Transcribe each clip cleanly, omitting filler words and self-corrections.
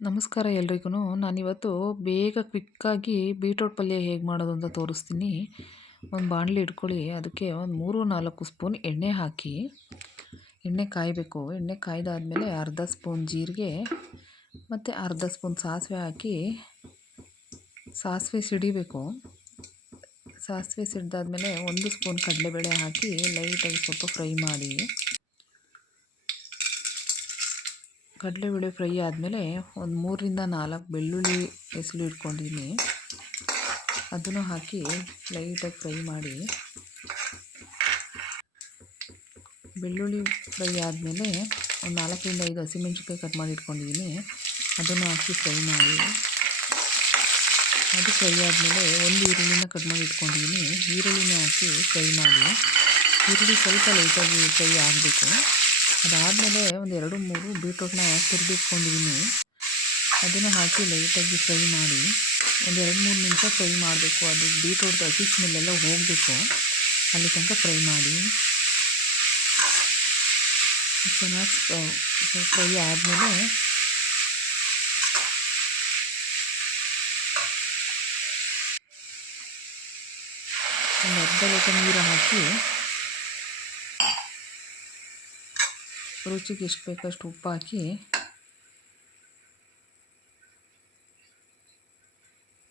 ನಮಸ್ಕಾರ ಎಲ್ರಿಗೂ. ನಾನಿವತ್ತು ಬೇಗ ಕ್ವಿಕ್ಕಾಗಿ ಬೀಟ್ರೋಟ್ ಪಲ್ಯ ಹೇಗೆ ಮಾಡೋದು ಅಂತ ತೋರಿಸ್ತೀನಿ. ಒಂದು ಬಾಣಲಿ ಇಟ್ಕೊಳ್ಳಿ. ಅದಕ್ಕೆ ಒಂದು 3-4 ಸ್ಪೂನ್ ಎಣ್ಣೆ ಹಾಕಿ, ಎಣ್ಣೆ ಕಾಯಬೇಕು. ಎಣ್ಣೆ ಕಾಯ್ದಾದ್ಮೇಲೆ ಅರ್ಧ ಸ್ಪೂನ್ ಜೀರಿಗೆ ಮತ್ತು ಅರ್ಧ ಸ್ಪೂನ್ ಸಾಸಿವೆ ಹಾಕಿ, ಸಾಸಿವೆ ಸಿಡಿಬೇಕು. ಸಾಸಿವೆ ಸಿಡ್ದಾದ್ಮೇಲೆ 1 ಸ್ಪೂನ್ ಕಡಲೆಬೇಳೆ ಹಾಕಿ ಲೈಟಾಗಿ ಸ್ವಲ್ಪ ಫ್ರೈ ಮಾಡಿ. ಕಡಲೆಬೇಳೆ ಫ್ರೈ ಆದಮೇಲೆ ಒಂದು 3-4 ಬೆಳ್ಳುಳ್ಳಿ ಹೆಸರು ಇಟ್ಕೊಂಡಿದ್ದೀನಿ, ಅದನ್ನು ಹಾಕಿ ಲೈಟಾಗಿ ಫ್ರೈ ಮಾಡಿ. ಬೆಳ್ಳುಳ್ಳಿ ಫ್ರೈ ಆದಮೇಲೆ ಒಂದು 4-5 ಹಸಿಮೆಣ್ಸಿನ್ಕಾಯಿ ಕಟ್ ಮಾಡಿ ಇಟ್ಕೊಂಡಿದ್ದೀನಿ, ಅದನ್ನು ಹಾಕಿ ಫ್ರೈ ಮಾಡಿ. ಅದು ಫ್ರೈ ಆದಮೇಲೆ ಒಂದು ಈರುಳ್ಳಿನ ಕಟ್ ಮಾಡಿ ಇಟ್ಕೊಂಡಿದ್ದೀನಿ, ಈರುಳ್ಳಿನ ಹಾಕಿ ಫ್ರೈ ಮಾಡಿ. ಈರುಳ್ಳಿ ಸ್ವಲ್ಪ ಲೈಟಾಗಿ ಫ್ರೈ ಆಗಬೇಕು. ಅದಾದಮೇಲೆ ಒಂದು 2-3 ಬೀಟ್ರೋಟ್ನ ತುರಿದಿಟ್ಕೊಂಡಿದ್ದೀನಿ, ಅದನ್ನು ಹಾಕಿ ಲೈಟಾಗಿ ಫ್ರೈ ಮಾಡಿ. ಒಂದು 2-3 ನಿಮಿಷ ಫ್ರೈ ಮಾಡಬೇಕು. ಅದು ಬೀಟ್ರೋಟ್ದು ಹಸಿ ಸ್ಮೆಲ್ಲೆಲ್ಲ ಹೋಗಬೇಕು, ಅಲ್ಲಿ ತನಕ ಫ್ರೈ ಮಾಡಿ. ಚೆನ್ನಾಗಿ ಫ್ರೈ ಆದಮೇಲೆ ಒಂದು ಅರ್ಧ ಲೋಟ ನೀರು ಹಾಕಿ, ರುಚಿಗೆ ಎಷ್ಟು ಬೇಕಷ್ಟು ಉಪ್ಪು ಹಾಕಿ,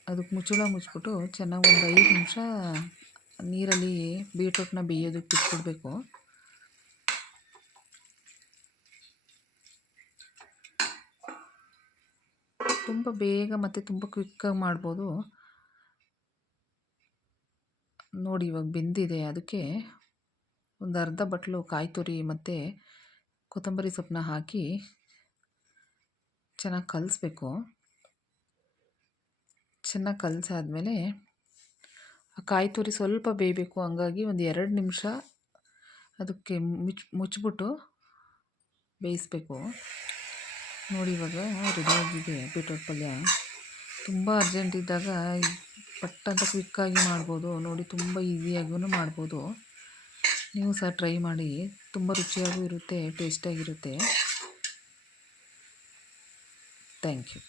ಅದಕ್ಕೆ ಮುಚ್ಚಿಬಿಟ್ಟು ಚೆನ್ನಾಗಿ ಒಂದು 5 ನಿಮಿಷ ನೀರಲ್ಲಿ ಬೀಟ್ರೋಟ್ನ ಬೇಯೋದಕ್ಕೆ ಬಿಟ್ಬಿಡ್ಬೇಕು. ತುಂಬ ಬೇಗ ಮತ್ತು ತುಂಬ ಕ್ವಿಕ್ಕಾಗಿ ಮಾಡ್ಬೋದು. ನೋಡಿ ಇವಾಗ ಬೆಂದಿದೆ. ಅದಕ್ಕೆ ಒಂದು ಅರ್ಧ ಬಟ್ಲು ಕಾಯಿ ತುರಿ ಮತ್ತು ಕೊತ್ತಂಬರಿ ಸೊಪ್ಪನ್ನ ಹಾಕಿ ಚೆನ್ನಾಗಿ ಕಲಿಸ್ಬೇಕು. ಚೆನ್ನಾಗಿ ಕಲಸಾದ್ಮೇಲೆ ಆ ಕಾಯಿ ತುರಿ ಸ್ವಲ್ಪ ಬೇಯಬೇಕು, ಹಂಗಾಗಿ ಒಂದು 2 ನಿಮಿಷ ಅದಕ್ಕೆ ಮುಚ್ಚಿಬಿಟ್ಟು ಬೇಯಿಸ್ಬೇಕು. ನೋಡಿ ಇವಾಗ ರೆಡಿಯಾಗಿದೆ ಬೀಟ್ರೋಟ್ ಪಲ್ಯ. ತುಂಬ ಅರ್ಜೆಂಟ್ ಇದ್ದಾಗ ಪಟ್ ಅಂತ ಕ್ವಿಕ್ಕಾಗಿ ಮಾಡ್ಬೋದು. ನೋಡಿ ತುಂಬ ಈಸಿಯಾಗೂ ಮಾಡ್ಬೋದು. ನೀವು ಸಹ ಟ್ರೈ ಮಾಡಿ, ತುಂಬ ರುಚಿಯಾಗೂ ಇರುತ್ತೆ, ಟೇಸ್ಟಾಗಿರುತ್ತೆ. Thank you.